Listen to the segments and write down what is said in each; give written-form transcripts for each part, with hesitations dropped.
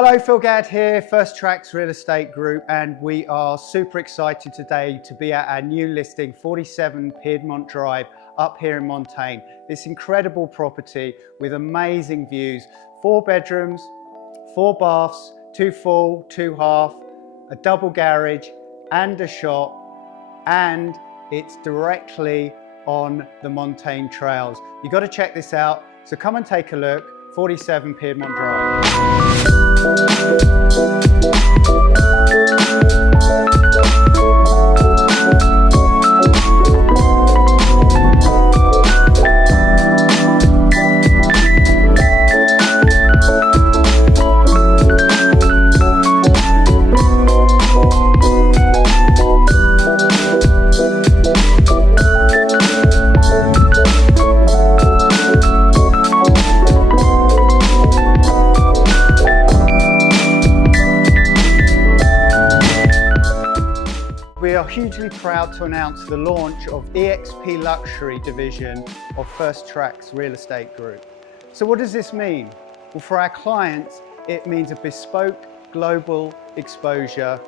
Hello, Phil Gadd here, First Tracks Real Estate Group, and we are super excited today to be at our new listing, 47 Piedmont Drive, up here in Montaigne. This incredible property with amazing views, 4 bedrooms, 4 baths, 2 full, 2 half, a double garage and a shop, and it's directly on the Montaigne trails. You've got to check this out, so come and take a look. 47 Piedmont Drive. We are hugely proud to announce the launch of EXP Luxury division of First Tracks Real Estate Group. So what does this mean? Well, for our clients, it means a bespoke global exposure,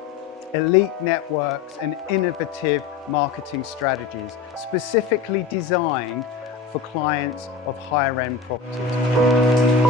elite networks and innovative marketing strategies, specifically designed for clients of higher end properties.